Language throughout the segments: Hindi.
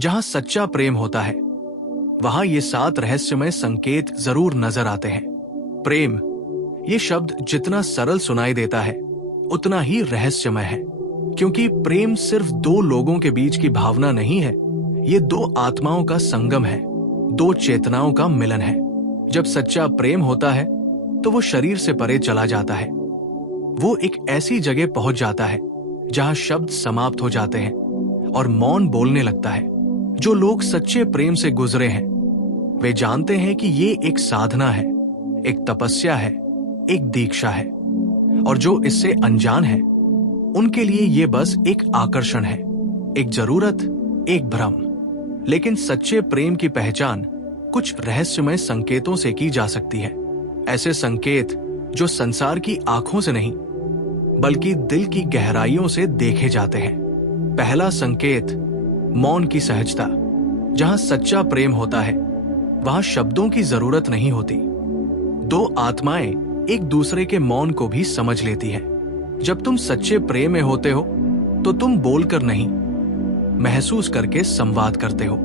जहां सच्चा प्रेम होता है वहां ये 7 रहस्यमय संकेत जरूर नजर आते हैं। प्रेम, ये शब्द जितना सरल सुनाई देता है उतना ही रहस्यमय है, क्योंकि प्रेम सिर्फ 2 लोगों के बीच की भावना नहीं है, ये 2 आत्माओं का संगम है, 2 चेतनाओं का मिलन है। जब सच्चा प्रेम होता है तो वो शरीर से परे चला जाता है। वो एक ऐसी जगह पहुंच जाता है जहां शब्द समाप्त हो जाते हैं और मौन बोलने लगता है। जो लोग सच्चे प्रेम से गुजरे हैं वे जानते हैं कि ये एक साधना है, एक तपस्या है, एक दीक्षा है, और जो इससे अनजान है उनके लिए ये बस एक आकर्षण है, एक जरूरत, एक भ्रम। लेकिन सच्चे प्रेम की पहचान कुछ रहस्यमय संकेतों से की जा सकती है। ऐसे संकेत जो संसार की आंखों से नहीं बल्कि दिल की गहराइयों से देखे जाते हैं। पहला संकेत, मौन की सहजता। जहां सच्चा प्रेम होता है वहां शब्दों की जरूरत नहीं होती। 2 आत्माएं एक दूसरे के मौन को भी समझ लेती हैं। जब तुम सच्चे प्रेम में होते हो तो तुम बोलकर नहीं, महसूस करके संवाद करते हो।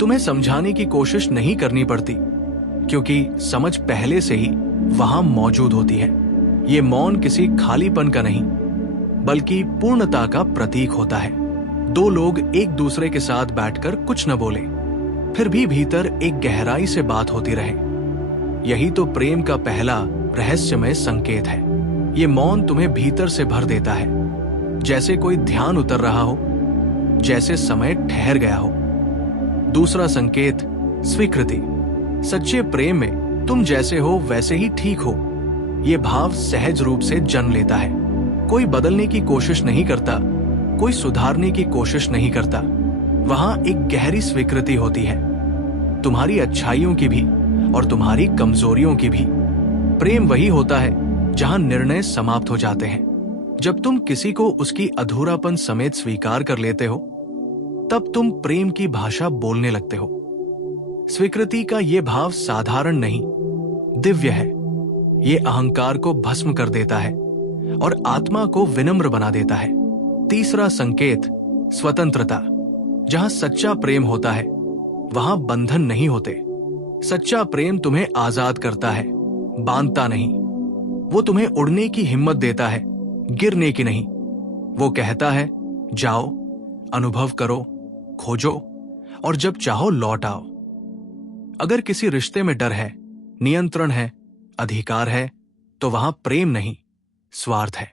तुम्हें समझाने की कोशिश नहीं करनी पड़ती, क्योंकि समझ पहले से ही वहां मौजूद होती है। ये मौन किसी खालीपन का नहीं बल्कि पूर्णता का प्रतीक होता है। 2 लोग एक दूसरे के साथ बैठकर कुछ न बोले, फिर भी भीतर एक गहराई से बात होती रहे। यही तो प्रेम का पहला रहस्यमय संकेत है। ये मौन तुम्हें भीतर से भर देता है, जैसे कोई ध्यान उतर रहा हो, जैसे समय ठहर गया हो। दूसरा संकेत, स्वीकृति। सच्चे प्रेम में तुम जैसे हो वैसे ही ठीक हो, ये भाव सहज रूप से जन्म लेता है। कोई बदलने की कोशिश नहीं करता, कोई सुधारने की कोशिश नहीं करता। वहां एक गहरी स्वीकृति होती है, तुम्हारी अच्छाइयों की भी और तुम्हारी कमजोरियों की भी। प्रेम वही होता है जहां निर्णय समाप्त हो जाते हैं। जब तुम किसी को उसकी अधूरापन समेत स्वीकार कर लेते हो तब तुम प्रेम की भाषा बोलने लगते हो। स्वीकृति का ये भाव साधारण नहीं, दिव्य है। ये अहंकार को भस्म कर देता है और आत्मा को विनम्र बना देता है। तीसरा संकेत, स्वतंत्रता। जहां सच्चा प्रेम होता है वहां बंधन नहीं होते। सच्चा प्रेम तुम्हें आजाद करता है, बांधता नहीं। वो तुम्हें उड़ने की हिम्मत देता है, गिरने की नहीं। वो कहता है, जाओ, अनुभव करो, खोजो, और जब चाहो लौट आओ। अगर किसी रिश्ते में डर है, नियंत्रण है, अधिकार है, तो वहां प्रेम नहीं, स्वार्थ है।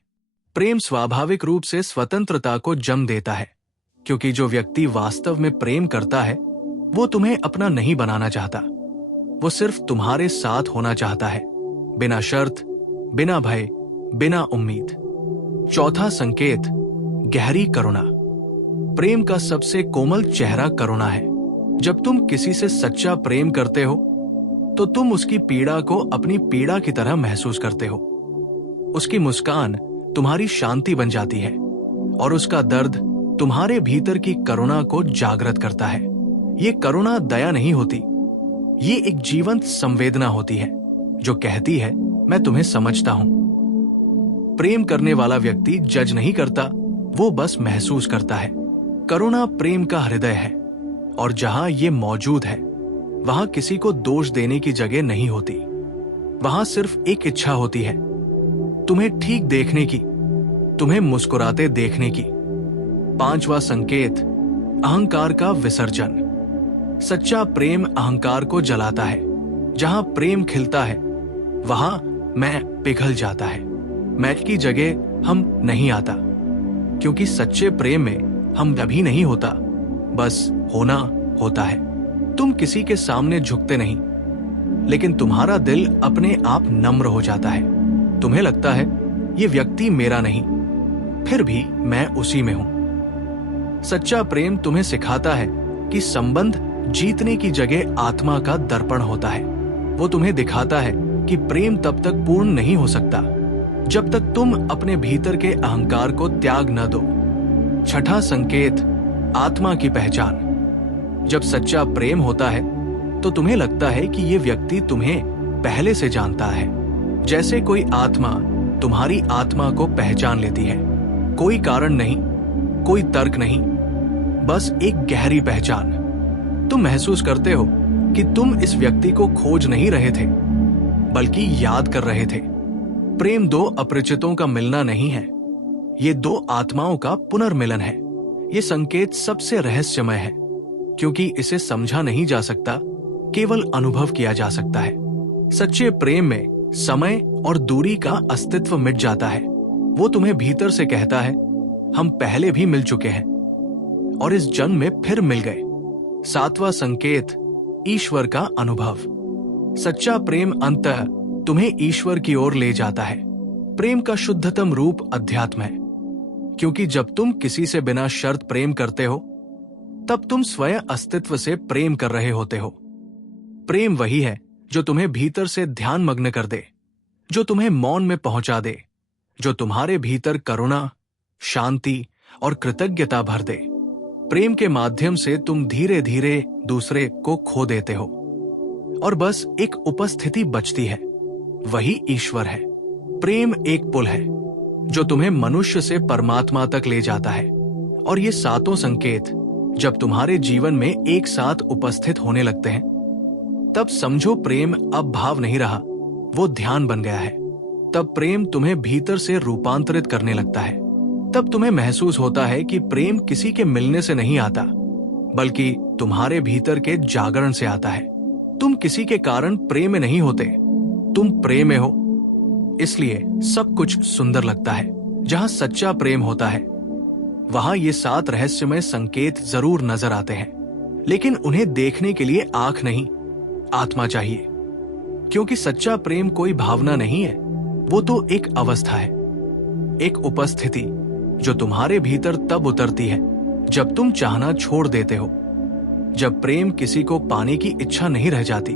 प्रेम स्वाभाविक रूप से स्वतंत्रता को जन्म देता है, क्योंकि जो व्यक्ति वास्तव में प्रेम करता है वो तुम्हें अपना नहीं बनाना चाहता। वो सिर्फ तुम्हारे साथ होना चाहता है, बिना शर्त, बिना भय, बिना उम्मीद। चौथा संकेत, गहरी करुणा। प्रेम का सबसे कोमल चेहरा करुणा है। जब तुम किसी से सच्चा प्रेम करते हो तो तुम उसकी पीड़ा को अपनी पीड़ा की तरह महसूस करते हो। उसकी मुस्कान तुम्हारी शांति बन जाती है और उसका दर्द तुम्हारे भीतर की करुणा को जागृत करता है। ये करुणा दया नहीं होती, ये एक जीवंत संवेदना होती है जो कहती है, मैं तुम्हें समझता हूं। प्रेम करने वाला व्यक्ति जज नहीं करता, वो बस महसूस करता है। करुणा प्रेम का हृदय है, और जहां ये मौजूद है वहां किसी को दोष देने की जगह नहीं होती। वहां सिर्फ एक इच्छा होती है, तुम्हें ठीक देखने की, तुम्हें मुस्कुराते देखने की। पांचवा संकेत, अहंकार का विसर्जन। सच्चा प्रेम अहंकार को जलाता है। जहां प्रेम खिलता है वहां मैं पिघल जाता है। मैं की जगह हम नहीं आता, क्योंकि सच्चे प्रेम में हम कभी नहीं होता, बस होना होता है। तुम किसी के सामने झुकते नहीं, लेकिन तुम्हारा दिल अपने आप नम्र हो जाता है। तुम्हें लगता है ये व्यक्ति मेरा नहीं, फिर भी मैं उसी में हूं। सच्चा प्रेम तुम्हें सिखाता है कि संबंध जीतने की जगह आत्मा का दर्पण होता है। वो तुम्हें दिखाता है कि प्रेम तब तक पूर्ण नहीं हो सकता जब तक तुम अपने भीतर के अहंकार को त्याग न दो। छठा संकेत, आत्मा की पहचान। जब सच्चा प्रेम होता है तो तुम्हें लगता है कि ये व्यक्ति तुम्हें पहले से जानता है, जैसे कोई आत्मा तुम्हारी आत्मा को पहचान लेती है। कोई कारण नहीं, कोई तर्क नहीं, बस एक गहरी पहचान। तुम महसूस करते हो कि तुम इस व्यक्ति को खोज नहीं रहे थे, बल्कि याद कर रहे थे। प्रेम दो अपरिचितों का मिलना नहीं है, ये दो आत्माओं का पुनर्मिलन है। ये संकेत सबसे रहस्यमय है, क्योंकि इसे समझा नहीं जा सकता, केवल अनुभव किया जा सकता है। सच्चे प्रेम में समय और दूरी का अस्तित्व मिट जाता है। वो तुम्हें भीतर से कहता है, हम पहले भी मिल चुके हैं और इस जन्म में फिर मिल गए। सातवां संकेत, ईश्वर का अनुभव। सच्चा प्रेम अंततः तुम्हें ईश्वर की ओर ले जाता है। प्रेम का शुद्धतम रूप अध्यात्म है, क्योंकि जब तुम किसी से बिना शर्त प्रेम करते हो, तब तुम स्वयं अस्तित्व से प्रेम कर रहे होते हो। प्रेम वही है जो तुम्हें भीतर से ध्यान मग्न कर दे, जो तुम्हें मौन में पहुंचा दे, जो तुम्हारे भीतर करुणा, शांति और कृतज्ञता भर दे। प्रेम के माध्यम से तुम धीरे धीरे दूसरे को खो देते हो और बस एक उपस्थिति बचती है, वही ईश्वर है। प्रेम एक पुल है जो तुम्हें मनुष्य से परमात्मा तक ले जाता है, और ये सातों संकेत जब तुम्हारे जीवन में एक साथ उपस्थित होने लगते हैं, तब समझो प्रेम अब भाव नहीं रहा, वो ध्यान बन गया है। तब प्रेम तुम्हें भीतर से रूपांतरित करने लगता है। तब तुम्हें महसूस होता है कि प्रेम किसी के मिलने से नहीं आता, बल्कि तुम्हारे भीतर के जागरण से आता है। तुम किसी के कारण प्रेम में नहीं होते, तुम प्रेम में हो, इसलिए सब कुछ सुंदर लगता है। जहां सच्चा प्रेम होता है, वहां ये सात रहस्यमय संकेत जरूर नजर आते हैं, लेकिन उन्हें देखने के लिए आंख नहीं, आत्मा चाहिए। क्योंकि सच्चा प्रेम कोई भावना नहीं है, वो तो एक अवस्था है, एक उपस्थिति जो तुम्हारे भीतर तब उतरती है जब तुम चाहना छोड़ देते हो, जब प्रेम किसी को पाने की इच्छा नहीं रह जाती,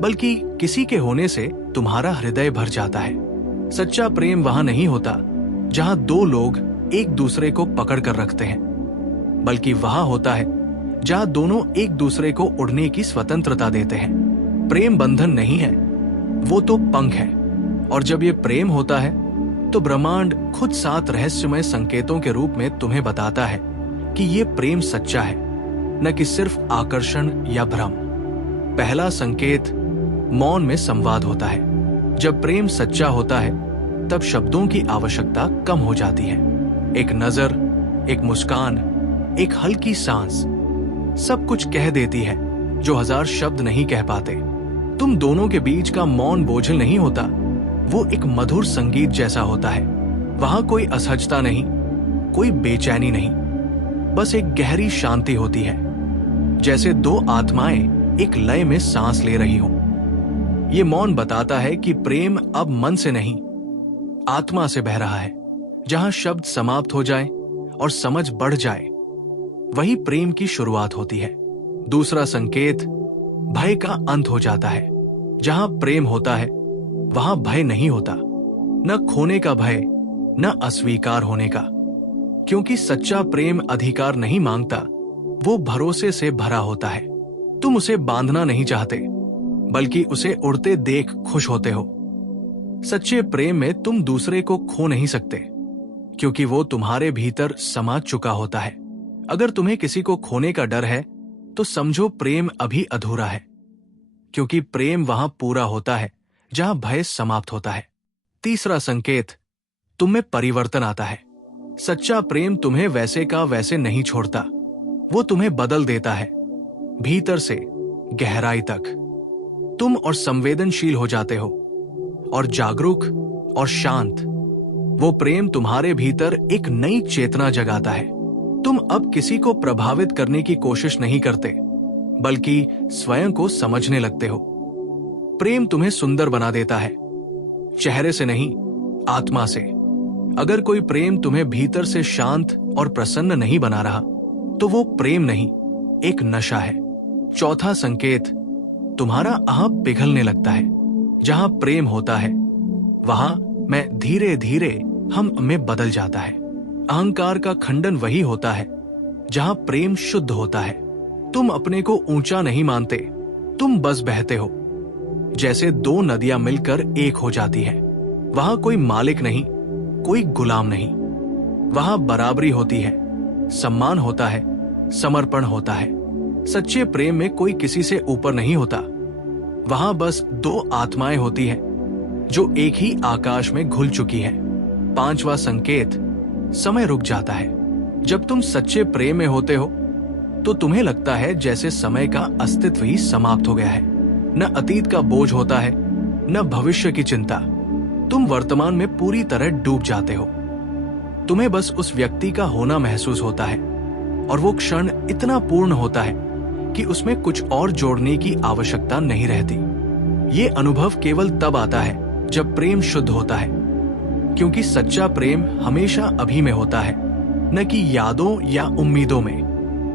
बल्कि किसी के होने से तुम्हारा हृदय भर जाता है। सच्चा प्रेम वहां नहीं होता जहां दो लोग एक दूसरे को पकड़ कर रखते हैं, बल्कि वहां होता है जहां दोनों एक दूसरे को उड़ने की स्वतंत्रता देते हैं। प्रेम बंधन नहीं है, वो तो पंख है। और जब ये प्रेम होता है, तो ब्रह्मांड खुद सात रहस्यमय संकेतों के रूप में तुम्हें बताता है कि ये प्रेम सच्चा है, न कि सिर्फ आकर्षण या भ्रम। पहला संकेत, मौन में संवाद होता है। जब प्रेम सच्चा होता है, तब शब्दों की आवश्यकता कम हो जाती है। एक नजर, एक मुस्कान, एक हल्की सांस सब कुछ कह देती है जो हजार शब्द नहीं कह पाते। तुम दोनों के बीच का मौन बोझिल नहीं होता, वो एक मधुर संगीत जैसा होता है। वहां कोई असहजता नहीं, कोई बेचैनी नहीं, बस एक गहरी शांति होती है, जैसे दो आत्माएं एक लय में सांस ले रही हों। ये मौन बताता है कि प्रेम अब मन से नहीं, आत्मा से बह रहा है। जहां शब्द समाप्त हो जाए और समझ बढ़ जाए, वही प्रेम की शुरुआत होती है। दूसरा संकेत, भय का अंत हो जाता है। जहां प्रेम होता है, वहां भय नहीं होता, न खोने का भय, न अस्वीकार होने का। क्योंकि सच्चा प्रेम अधिकार नहीं मांगता, वो भरोसे से भरा होता है। तुम उसे बांधना नहीं चाहते, बल्कि उसे उड़ते देख खुश होते हो। सच्चे प्रेम में तुम दूसरे को खो नहीं सकते, क्योंकि वो तुम्हारे भीतर समा चुका होता है। अगर तुम्हें किसी को खोने का डर है, तो समझो प्रेम अभी अधूरा है, क्योंकि प्रेम वहां पूरा होता है जहां भय समाप्त होता है। तीसरा संकेत, तुम में परिवर्तन आता है। सच्चा प्रेम तुम्हें वैसे का वैसे नहीं छोड़ता, वो तुम्हें बदल देता है, भीतर से गहराई तक। तुम और संवेदनशील हो जाते हो, और जागरूक और शांत। वो प्रेम तुम्हारे भीतर एक नई चेतना जगाता है। तुम अब किसी को प्रभावित करने की कोशिश नहीं करते, बल्कि स्वयं को समझने लगते हो। प्रेम तुम्हें सुंदर बना देता है, चेहरे से नहीं, आत्मा से। अगर कोई प्रेम तुम्हें भीतर से शांत और प्रसन्न नहीं बना रहा, तो वो प्रेम नहीं, एक नशा है। चौथा संकेत, तुम्हारा अहं पिघलने लगता है। जहां प्रेम होता है, वहां मैं धीरे धीरे हम में बदल जाता है। अहंकार का खंडन वही होता है जहां प्रेम शुद्ध होता है। तुम अपने को ऊंचा नहीं मानते, तुम बस बहते हो, जैसे दो नदियां मिलकर एक हो जाती है। वहां कोई मालिक नहीं, कोई गुलाम नहीं। वहां बराबरी होती है, सम्मान होता है, समर्पण होता है। सच्चे प्रेम में कोई किसी से ऊपर नहीं होता। वहां बस दो आत्माएं होती हैं जो एक ही आकाश में घुल चुकी हैं। 5वां संकेत, समय रुक जाता है। जब तुम सच्चे प्रेम में होते हो तो तुम्हें लगता है जैसे समय का अस्तित्व ही समाप्त हो गया है। न अतीत का बोझ होता है, न भविष्य की चिंता। तुम वर्तमान में पूरी तरह डूब जाते हो। तुम्हें बस उस व्यक्ति का होना महसूस होता है और वो क्षण इतना पूर्ण होता है कि उसमें कुछ और जोड़ने की आवश्यकता नहीं रहती। ये अनुभव केवल तब आता है जब प्रेम शुद्ध होता है, क्योंकि सच्चा प्रेम हमेशा अभी में होता है, न कि यादों या उम्मीदों में।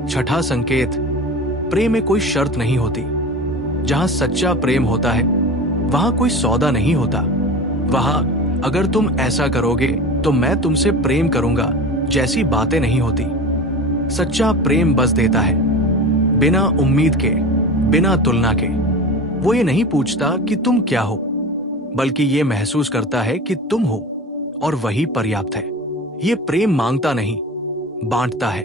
6वां संकेत, प्रेम में कोई शर्त नहीं होती। जहां सच्चा प्रेम होता है वहां कोई सौदा नहीं होता। वहां अगर तुम ऐसा करोगे तो मैं तुमसे प्रेम करूंगा जैसी बातें नहीं होती। सच्चा प्रेम बस देता है, बिना उम्मीद के, बिना तुलना के। वो ये नहीं पूछता कि तुम क्या हो, बल्कि ये महसूस करता है कि तुम हो और वही पर्याप्त है। ये प्रेम मांगता नहीं, बांटता है।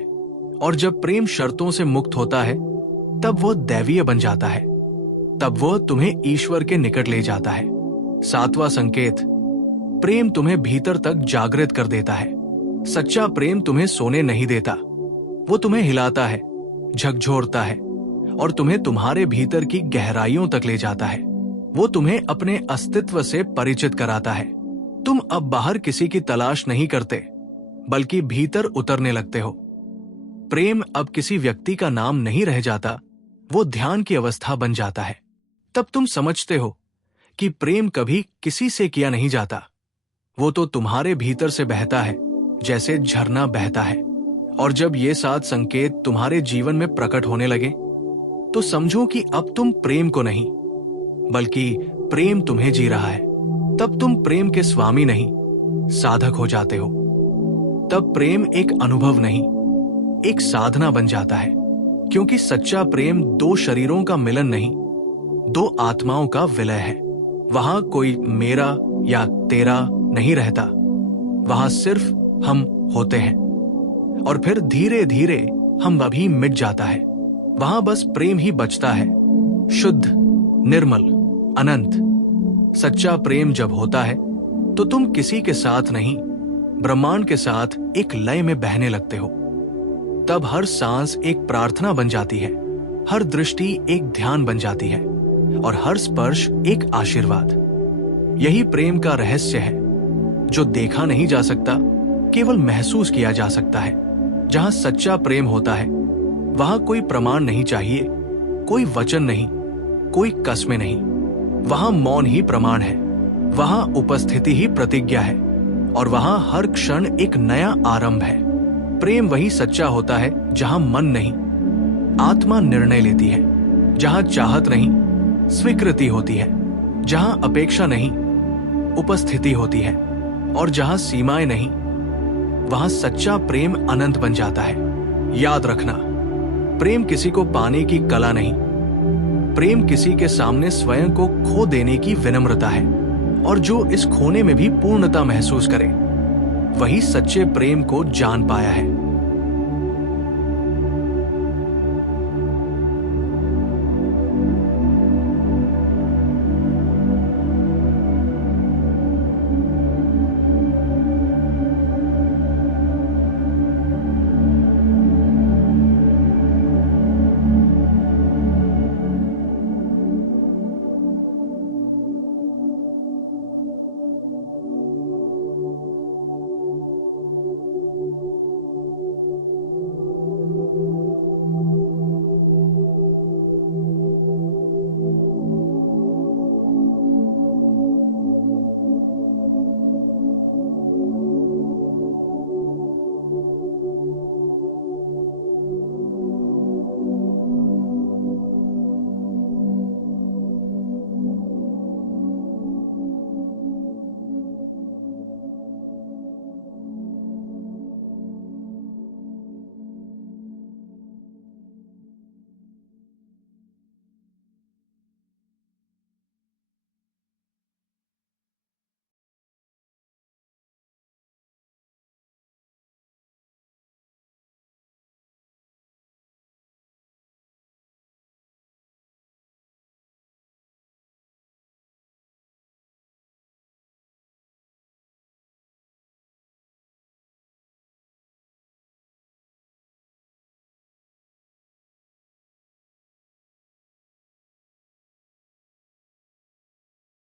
और जब प्रेम शर्तों से मुक्त होता है तब वह दैवीय बन जाता है। तब वह तुम्हें ईश्वर के निकट ले जाता है। 7वां संकेत, प्रेम तुम्हें भीतर तक जागृत कर देता है। सच्चा प्रेम तुम्हें सोने नहीं देता। वो तुम्हें हिलाता है, झकझोरता है और तुम्हें तुम्हारे भीतर की गहराइयों तक ले जाता है। वो तुम्हें अपने अस्तित्व से परिचित कराता है। तुम अब बाहर किसी की तलाश नहीं करते, बल्कि भीतर उतरने लगते हो। प्रेम अब किसी व्यक्ति का नाम नहीं रह जाता, वो ध्यान की अवस्था बन जाता है। तब तुम समझते हो कि प्रेम कभी किसी से किया नहीं जाता। वो तो तुम्हारे भीतर से बहता है, जैसे झरना बहता है। और जब ये 7 संकेत तुम्हारे जीवन में प्रकट होने लगे तो समझो कि अब तुम प्रेम को नहीं, बल्कि प्रेम तुम्हें जी रहा है। तब तुम प्रेम के स्वामी नहीं, साधक हो जाते हो। तब प्रेम एक अनुभव नहीं, एक साधना बन जाता है, क्योंकि सच्चा प्रेम 2 शरीरों का मिलन नहीं, 2 आत्माओं का विलय है। वहां कोई मेरा या तेरा नहीं रहता। वहां सिर्फ हम होते हैं और फिर धीरे धीरे हम अभी मिट जाता है। वहां बस प्रेम ही बचता है, शुद्ध, निर्मल, अनंत। सच्चा प्रेम जब होता है तो तुम किसी के साथ नहीं, ब्रह्मांड के साथ एक लय में बहने लगते हो। तब हर सांस एक प्रार्थना बन जाती है, हर दृष्टि एक ध्यान बन जाती है और हर स्पर्श एक आशीर्वाद। यही प्रेम का रहस्य है, जो देखा नहीं जा सकता, केवल महसूस किया जा सकता है। जहां सच्चा प्रेम होता है वहां कोई प्रमाण नहीं चाहिए, कोई वचन नहीं, कोई कस्में नहीं। वहां मौन ही प्रमाण है, वहां उपस्थिति ही प्रतिज्ञा है और वहां हर क्षण एक नया आरंभ है। प्रेम वही सच्चा होता है जहां मन नहीं, आत्मा निर्णय लेती है। जहां चाहत नहीं, स्वीकृति होती है। जहां अपेक्षा नहीं, उपस्थिति होती है। और जहां सीमाएं नहीं, वहां सच्चा प्रेम अनंत बन जाता है। याद रखना, प्रेम किसी को पाने की कला नहीं, प्रेम किसी के सामने स्वयं को खो देने की विनम्रता है। और जो इस खोने में भी पूर्णता महसूस करे, वही सच्चे प्रेम को जान पाया है।